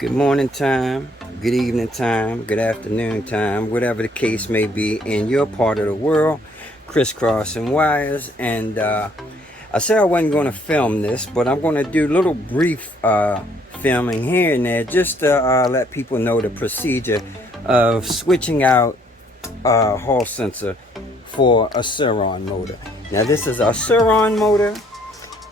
Good morning time, good evening time, good afternoon time, whatever the case may be in your part of the world. Crisscrossing wires. And I said I wasn't going to film this, but I'm going to do a little brief filming here and there just to let people know the procedure of switching out Hall sensor for a Surron motor. Now this is a Surron motor,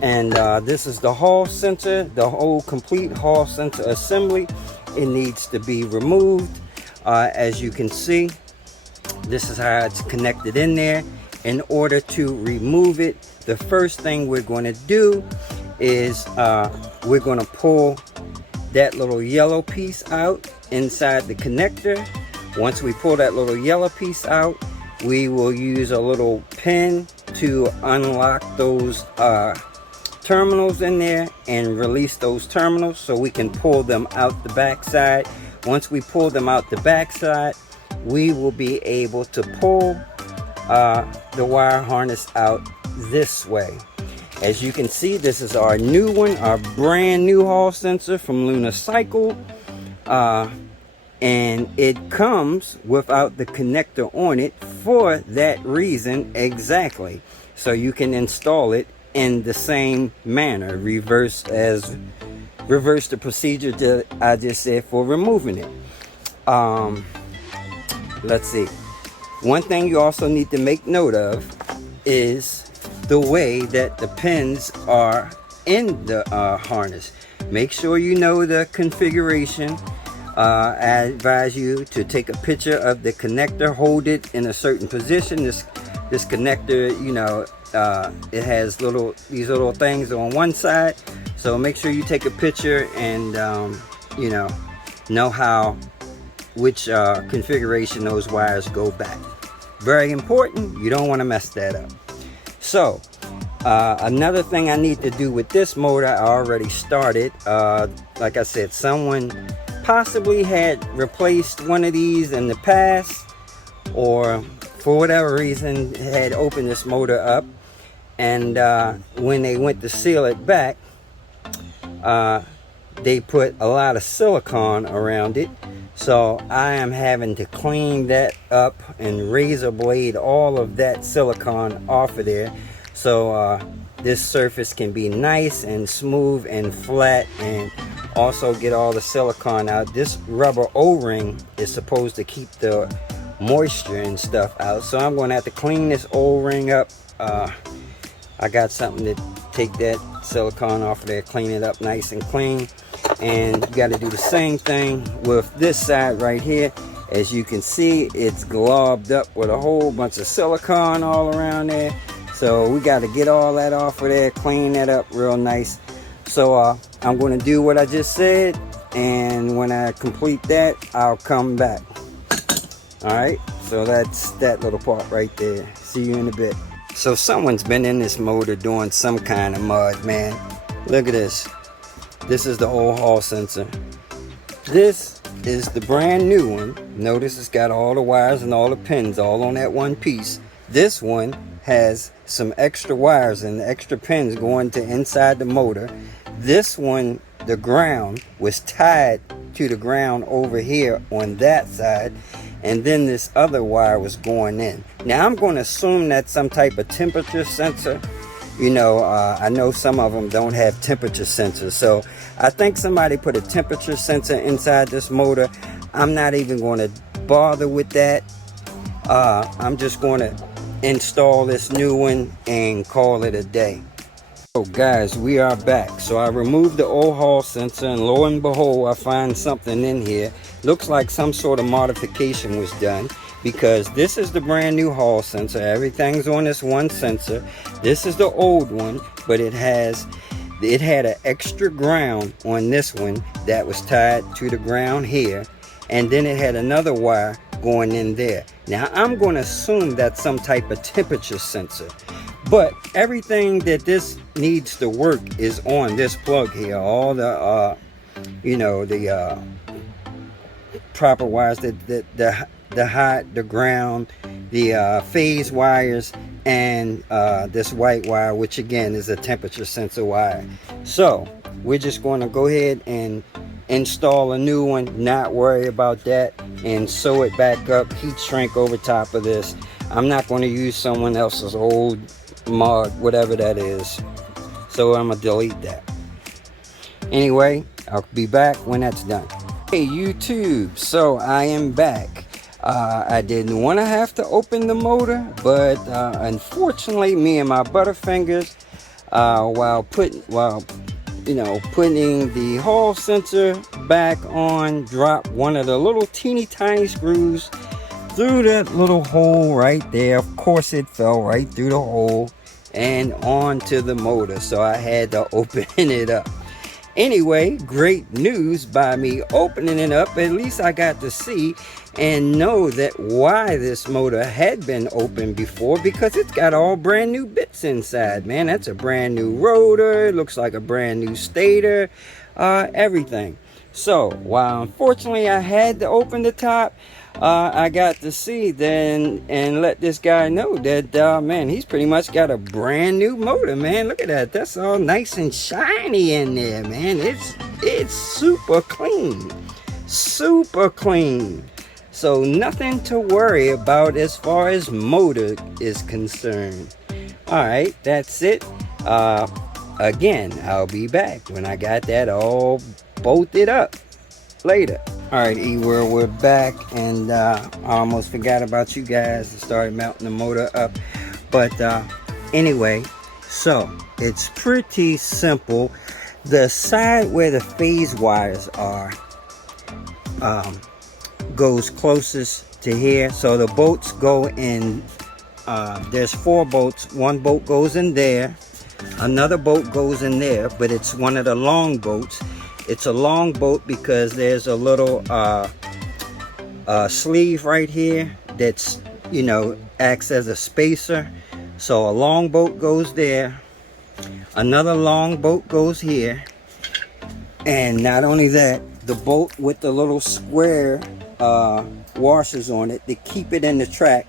and this is the Hall sensor, the whole complete Hall sensor assembly. It needs to be removed. As you can see, this is how it's connected in there. In order to remove it, the first thing we're going to do is we're going to pull that little yellow piece out inside the connector. Once we pull that little yellow piece out, we will use a little pin to unlock those terminals in there and release those terminals so we can pull them out the back side. Once we pull them out the back side, we will be able to pull the wire harness out this way. As you can see, this is our new one, our brand new Hall sensor from Lunar Cycle, and it comes without the connector on it for that reason exactly, so you can install it in the same manner, reverse the procedure that I just said for removing it. Let's see. One thing you also need to make note of is the way that the pins are in the harness. Make sure you know the configuration. I advise you to take a picture of the connector, hold it in a certain position. This connector, you know, it has these little things on one side, so make sure you take a picture and you know which configuration those wires go back. Very important, you don't want to mess that up. So another thing I need to do with this motor, I already started. Like I said, someone possibly had replaced one of these in the past, or for whatever reason had opened this motor up, and when they went to seal it back, they put a lot of silicone around it. So I am having to clean that up and razor blade all of that silicone off of there, so this surface can be nice and smooth and flat, and also get all the silicone out. This rubber O-ring is supposed to keep the moisture and stuff out, so I'm going to have to clean this O-ring up. I got something to take that silicone off of there, clean it up nice and clean. And you got to do the same thing with this side right here. As you can see, it's globbed up with a whole bunch of silicone all around there, so we got to get all that off of there, clean that up real nice. So I'm going to do what I just said, and when I complete that, I'll come back. Alright, so that's that little part right there. See you in a bit. So someone's been in this motor doing some kind of mud, man. Look at this. This is the old Hall sensor. This is the brand new one. Notice it's got all the wires and all the pins all on that one piece. This one has some extra wires and extra pins going to inside the motor. This one, the ground was tied to the ground over here on that side, and then this other wire was going in. Now I'm going to assume that's some type of temperature sensor. You know, I know some of them don't have temperature sensors, so I think somebody put a temperature sensor inside this motor. I'm not even going to bother with that. I'm just going to install this new one and call it a day. So guys, we are back. So I removed the old Hall sensor, and lo and behold, I find something in here. Looks like some sort of modification was done, because this is the brand new Hall sensor. Everything's on this one sensor. This is the old one, but it had an extra ground on this one that was tied to the ground here, and then it had another wire going in there. Now I'm going to assume that's some type of temperature sensor, but everything that this needs to work is on this plug here. All the you know, the proper wires, the hot, the ground, the phase wires, and this white wire, which again is a temperature sensor wire. So we're just going to go ahead and install a new one, not worry about that, and sew it back up, heat shrink over top of this. I'm not going to use someone else's old mug, whatever that is, so I'm gonna delete that. Anyway, I'll be back when that's done. Hey YouTube, so I am back. I didn't want to have to open the motor, but unfortunately me and my butterfingers, while putting the hall sensor back on, dropped one of the little teeny tiny screws through that little hole right there. Of course it fell right through the hole and onto the motor, so I had to open it up. Anyway, great news. By me opening it up, at least I got to see and know that why this motor had been opened before, because it's got all brand new bits inside, man. That's a brand new rotor, it looks like a brand new stator, everything. So while unfortunately I had to open the top, I got to see then and let this guy know that man, he's pretty much got a brand new motor, man. Look at that, that's all nice and shiny in there, man. It's super clean, super clean. So nothing to worry about as far as motor is concerned. All right, that's it. Again, I'll be back when I got that all bolted up later. All right, E-World, we're back, and I almost forgot about you guys and started mounting the motor up. But anyway, so it's pretty simple. The side where the phase wires are goes closest to here. So the bolts go in, there's 4 bolts. One bolt goes in there, another bolt goes in there, but it's one of the long bolts. It's a long bolt because there's a little sleeve right here that's, acts as a spacer. So a long bolt goes there, another long bolt goes here, and not only that, the bolt with the little square washers on it to keep it in the track,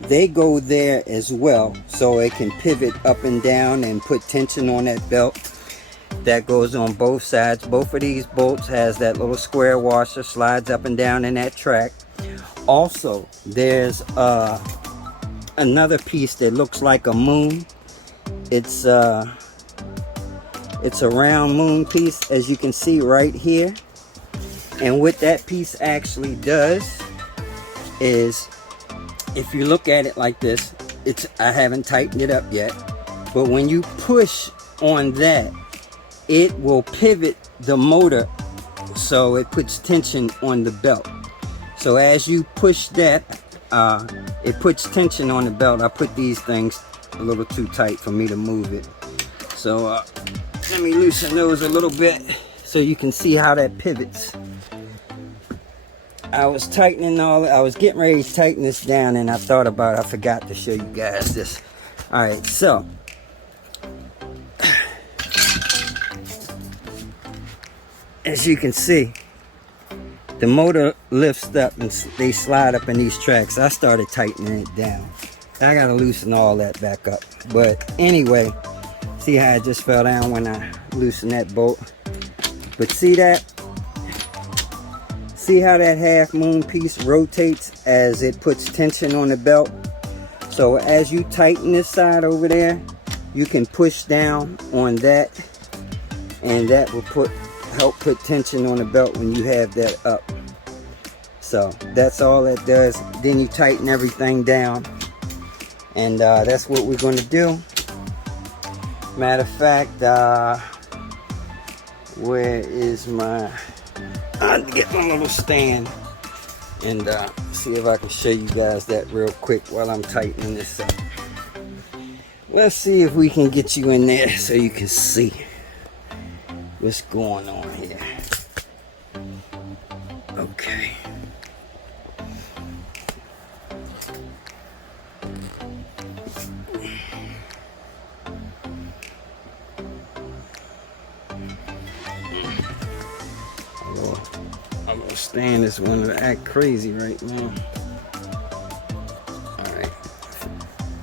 they go there as well, so it can pivot up and down and put tension on that belt. That goes on both sides. Both of these bolts has that little square washer, slides up and down in that track. Also, there's another piece that looks like a moon. It's a round moon piece, as you can see right here. And what that piece actually does is, if you look at it like this, I haven't tightened it up yet, but when you push on that, it will pivot the motor so it puts tension on the belt. So as you push that, it puts tension on the belt. I put these things a little too tight for me to move it. So let me loosen those a little bit so you can see how that pivots. I was getting ready to tighten this down, and I forgot to show you guys this. All right, so as you can see, the motor lifts up and they slide up in these tracks. I started tightening it down. I gotta loosen all that back up. But anyway, see how it just fell down when I loosened that bolt? But see that? See how that half moon piece rotates as it puts tension on the belt? So as you tighten this side over there, you can push down on that, and that will help put tension on the belt when you have that up. So that's all that does. Then you tighten everything down, and that's what we're going to do. Matter of fact, where is my... I'll get my little stand and see if I can show you guys that real quick while I'm tightening this up. Let's see if we can get you in there so you can see what's going on here. Okay. I'm gonna stand this one to act crazy right now. Alright.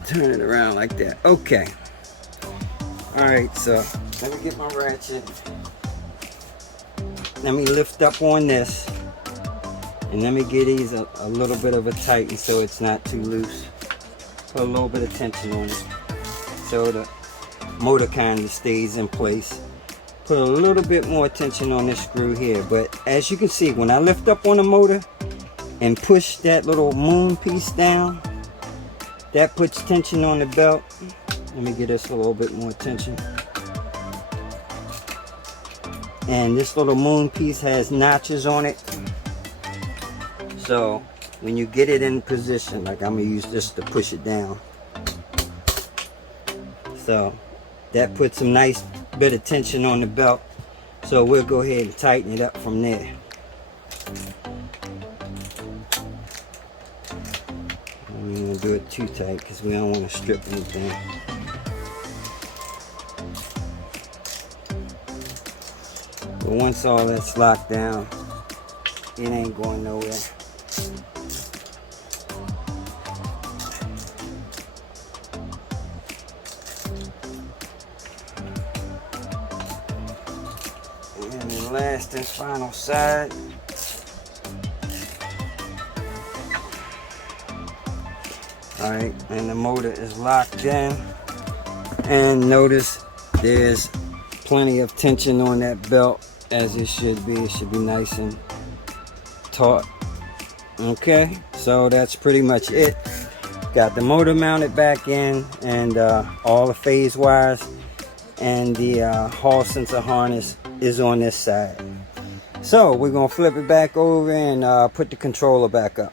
Turn it around like that. Okay. Alright, so let me get my ratchet. let me lift up on this, and let me get these a little bit of a tighten so it's not too loose. Put a little bit of tension on it so the motor kind of stays in place. Put a little bit more tension on this screw here, but as you can see, when I lift up on the motor and push that little moon piece down, that puts tension on the belt. Let me get this a little bit more tension. And this little moon piece has notches on it, so when you get it in position, like I'm gonna use this to push it down, so that puts some nice bit of tension on the belt. So we'll go ahead and tighten it up from there. I'm gonna do it too tight because we don't want to strip anything. But once all that's locked down, it ain't going nowhere. And the last and final side. Alright, and the motor is locked in. And notice there's plenty of tension on that belt, as it should be. It should be nice and taut. Okay, so that's pretty much it. Got the motor mounted back in, and all the phase wires and the hall sensor harness is on this side. So we're gonna flip it back over and put the controller back up.